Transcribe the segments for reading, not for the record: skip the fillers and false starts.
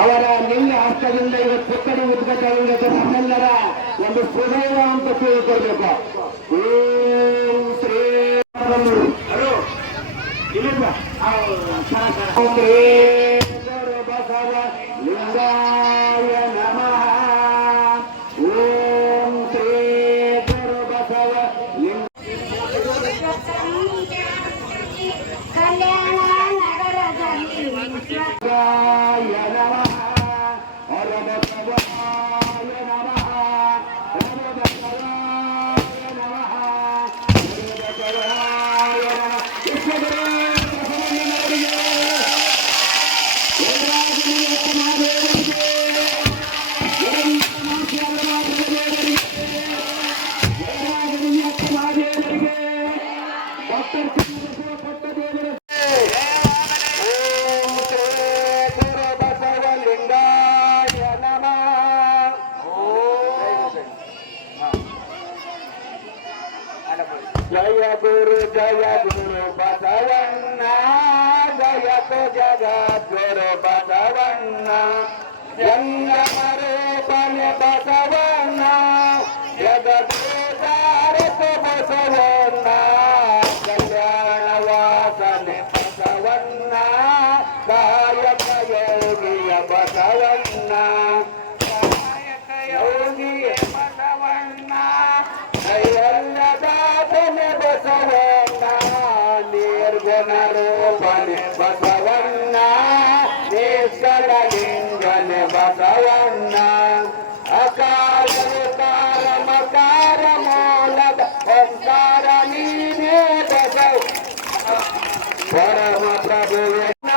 ಅವರ ನಿನ್ನೆ ಹಸ್ತದಿಂದ ಇವತ್ತು ಪುಕ್ಕಡಿ ಉದ್ಘಾಟನೆ ನಮ್ಮೆಲ್ಲರ ಒಂದು ಸುದೈವ ಅಂತ ತಿಳಿದುಕೊಳ್ಬೇಕು. ಓಂ ಶ್ರೀ ಬಸವ ಲಿಂಗಾಯ ನಮಃ. ಓಂ ಶ್ರೀ ಗುರು ಬಸವ ಲಿಂಗಾಯ ನಮಃ. ಜಯ ಗುರು ಬಸವಣ್ಣ, ಜಯತು ಜಗದ್ಗುರು ಬಸವಣ್ಣ, ಜಂಗಮರೂಪನೆ ಬಸವಣ್ಣ, ಜಗದೇಶಾರತು ಬಸವಣ್ಣ, ಕಲ್ಯಾಣವಾಸನೆ ಬಸವಣ್ಣ, ಕಾಯಕ ಯೋಗಿಯ ಬಸವಣ್ಣ, ಕಾಯಕ ಯೋಗಿಯ ಬಸವಣ್ಣ, ಕೈಯಲ್ಲದಾಸನೆ ಬಸವಣ್ಣ, ನಿರ್ಗುಣರೂಪನೆ ಬಸವಣ್ಣ, ನಿಷ್ಕಳಲಿಂಗನೆ ಬಸವಣ್ಣ, ಅಕಾರ ವಿಕಾರ ಮಕಾರ ಮೂಲದ ಓಂಕಾರ ನೀನೇ ಬಸವ ಪರಮ ಪ್ರಭುವಣ್ಣ,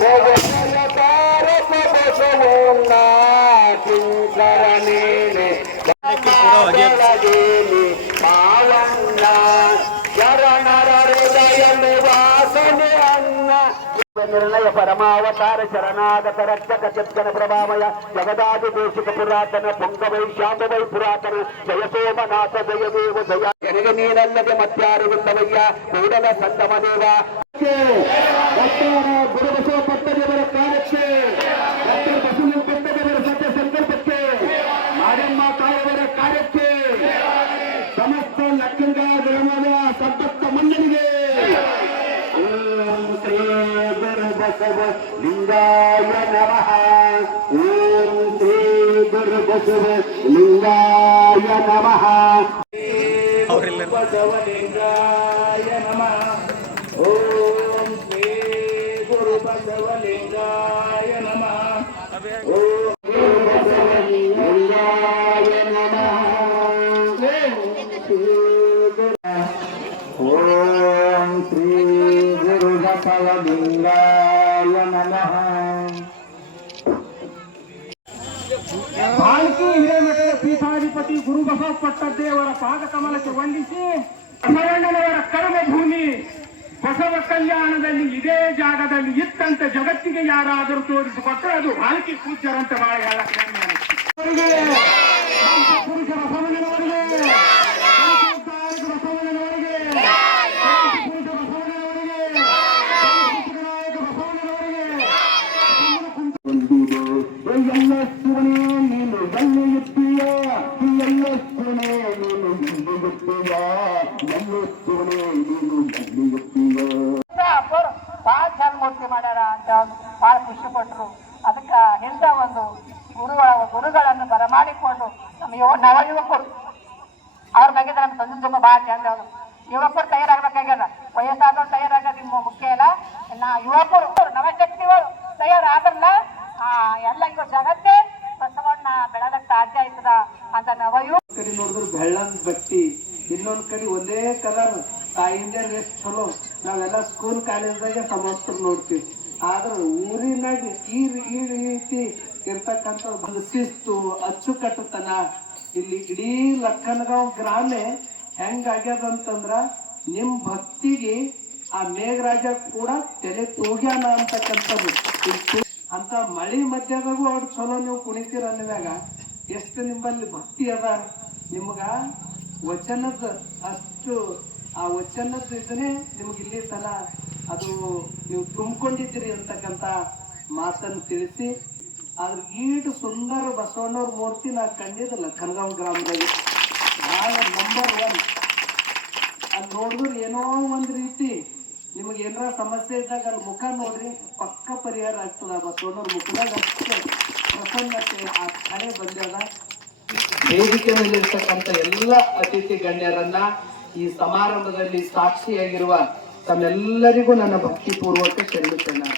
ಭಗವತಾರಕ ಬಸವಣ್ಣ, ಕಿಂಕರ ನೀನೆ ಪಾವಣ್ಣ, ಶರಣರ ಹೃದಯ ನಿವಾಸನೆ ಅನ್ನ. ನಿರ್ಣಯ ಪರಮಾವತಾರ ಶರಣಾಗತ ರಕ್ಷಕ ಚಿತ್ಕನ ಪ್ರಭಾಮಯ ಜಗದಾದಿ ದೇಶಿಕ ಪುರಾತನ ಪುಂಗವೈ ಶಾಂಬವೈ ಪುರಾತನ ಜಯ ಸೋಮನಾಥ ಜಯ ದೇವ ಜಯ. ನನಗೆ ನೀನಲ್ಲದೆ ಮತ್ಯಾರಿಗುತ್ತವಯ್ಯ ಕೂಡಲ ಸಂಗಮ ದೇವ. ಗುರುಬಸವ ಪಟ್ಟದೇವರ ಕಾರ್ಯಕ್ಕೆ, ಬಸವ ಪಟ್ಟದೇವರ ಸತ್ಯ ಸಂಕಲ್ಪಕ್ಕೆ, ಮಾರಮ್ಮ ತಾಯವರ ಕಾರ್ಯಕ್ಕೆ, ಸಮಸ್ತ ಲಕ್ಕಂಗ ಗ್ರಾಮದ ಸಂಪತ್ತ ಮಂಡಳಿಗೆ ಓಂ ಶ್ರೀ ಗುರು ಬಸವ ಲಿಂಗಾಯ ನಮಃ. ಓಂ ಶ್ರೀ ಗುರು ಬಸವ ಲಿಂಗಾಯ ನಮಃ. ಬಸವ ಲಿಂಗಾಯ ನಮಃ. ಓಂ ಶ್ರೀ ಗುರು ಬಸವ ಲಿಂಗಾಯ ನಮಃ. ಓಂ ಬಸವ ಲಿಂಗಾಯ ನಮಃ. ಓಂ ಶ್ರೀ ಗುರು ಬಸವ ಲಿಂಗಾಯ ನಮಃ. ಭಾಲ್ಕಿ ಹಿರೇಮಠದ ಪೀಠಾಧಿಪತಿ ಗುರು ಬಸವ ಪಟ್ಟದೇವರ ಪಾದ ಕಮಲಕ್ಕೆ ವಂದಿಸಿ ಬಸವಣ್ಣನವರ ಕರ್ಮಭೂಮಿ ಬಸವ ಕಲ್ಯಾಣದಲ್ಲಿ ಇದೇ ಜಾಗದಲ್ಲಿ ಇತ್ತಂತೆ ಜಗತ್ತಿಗೆ ಯಾರಾದರೂ ತೋರಿಸಿಕೊಟ್ಟರೆ ಅದು ಭಾಲ್ಕಿ ಪೂಜ್ಯರಂತೆ ಬಹಳ ಹೇಳಕ್ಕೆ ಪುರುಷ ಬಸವಣ್ಣನವರಿಗೆ, ಬಸವಣ್ಣನವರಿಗೆ, ಎಲ್ಲ ಸುವನೇ ನೀನು ಎಲ್ಲಿ ಇರ್ತೀಯ, ಎಲ್ಲ ಸುವನೇ ನೀನು ಎಲ್ಲಿ ಇರ್ತೀಯ, ಎಲ್ಲ ಸುವನೇ ನೀನು ಎಲ್ಲಿ ಇರ್ತೀಯ. ಭಾಳ ಚಂದ ಮೂರ್ತಿ ಮಾಡ್ಯಾರ ಅಂತ ಭಾಳ ಖುಷಿ ಪಟ್ರು. ಅದಕ್ಕೆ ಇಂಥ ಒಂದು ಗುರುಗಳನ್ನು ಬರಮಾಡಿಕೊಂಡು ನಮ್ಮ ನವ ಯುವಕರು ಅವ್ರ ಬಗ್ಗೆ ನಮ್ಮ ತಂದೆ ತುಂಬ ಭಾಳ ಚಂದ. ಅವರು ಯುವಕರು ತಯಾರಾಗಬೇಕಾಗ್ಯದ, ವಯಸ್ಸಾದವ್ರು ತಯಾರಾಗೋದು ಮುಖ್ಯ ಇಲ್ಲ. ಯುವಕರು ನವಶಕ್ತಿಗಳು ತಯಾರಾದ್ರಲ್ಲ ಎಲ್ಲ ಈಗ ಜಗತ್ತೇ ಬಸವಣ್ಣ ಬೆಳಗಕ್ಕೆ ಸಾಧ್ಯ ಆಯ್ತದ ಅಂತ ಕಡೆ ನೋಡಿದ್ರು ಬೆಳ್ಳಂದ್ ಬಟ್ಟಿ, ಇನ್ನೊಂದ್ ಕಡೆ ಒಂದೇ ಕಲರ್ ತಾಯಿಯಿಂದ ಎಷ್ಟು ಚಲೋ. ನಾವೆಲ್ಲ ಸ್ಕೂಲ್ ಕಾಲೇಜ್ದಾಗ ಸಮಸ್ತ ನೋಡ್ತೀವಿ. ಆದ್ರೆ ಊರಿನಾಗ ಈ ರೀತಿ ಇರ್ತಕ್ಕಂಥ ಒಂದು ಶಿಸ್ತು ಅಚ್ಚುಕಟ್ಟುತನ ಇಲ್ಲಿ ಇಡೀ ಲಕ್ಕನಗಾಂವ್ ಗ್ರಾಮೆ ಹೆಂಗಾಗ್ಯದಂತಂದ್ರ ನಿಮ್ ಭಕ್ತಿಗೆ ಆ ಮೇಘರಾಜ ಕೂಡ ತಲೆ ತೂಗ್ಯಾನ ಅಂತಕ್ಕಂಥದ್ದು. ಅಂತ ಮಳಿ ಮಧ್ಯದಾಗೂ ಅವ್ರು ಚಲೋ ನೀವು ಕುಣಿತೀರ ಅನ್ನುವಾಗ ಎಷ್ಟು ನಿಮ್ಮಲ್ಲಿ ಭಕ್ತಿ ಅದ. ನಿಮ್ಗ ವಚನದ ಅಷ್ಟು ಆ ವಚನದ ಇದನ್ನೇ ನಿಮ್ಗೆ ಇಲ್ಲಿ ತನ ಅದು ನೀವು ತುಂಬಿಕೊಂಡಿದ್ದೀರಿ ಅಂತಕ್ಕಂಥ ಮಾತನ್ನು ತಿಳಿಸಿ ಆದ್ರೆ ಈಟು ಸುಂದರ ಬಸವಣ್ಣವ್ರ ಮೂರ್ತಿ ನಾ ಕಂಡಿದ್ದಲ್ಲ ಕನಗಾಂವ್ ಗ್ರಾಮದಲ್ಲಿ. ಭಾಳ ನಂಬರ್ 1. ಅಲ್ಲಿ ನೋಡಿದ್ರೆ ಏನೋ ಒಂದ್ ರೀತಿ ನಿಮಗೆ ಏನಾರ ಸಮಸ್ಯೆ ಇದ್ದಾಗ ಅಲ್ಲಿ ಮುಖ ನೋಡ್ರಿ, ಪಕ್ಕ ಪರಿಹಾರ ಆಗ್ತದ. ಬಸವಣ್ಣವ್ರ ಮುಖದಾಗ ಅಷ್ಟೇ ಪ್ರಸನ್ನತೆ ಆ ಕಳೆ ಬಂದ್ಯಾದ. ವೇದಿಕೆ ಮೇಲೆ ಇರ್ತಕ್ಕಂಥ ಎಲ್ಲ ಅತಿಥಿ ಗಣ್ಯರನ್ನ, ಈ ಸಮಾರಂಭದಲ್ಲಿ ಸಾಕ್ಷಿಯಾಗಿರುವ ತಮ್ಮೆಲ್ಲರಿಗೂ ನನ್ನ ಭಕ್ತಿಪೂರ್ವಕ ಶರಣು.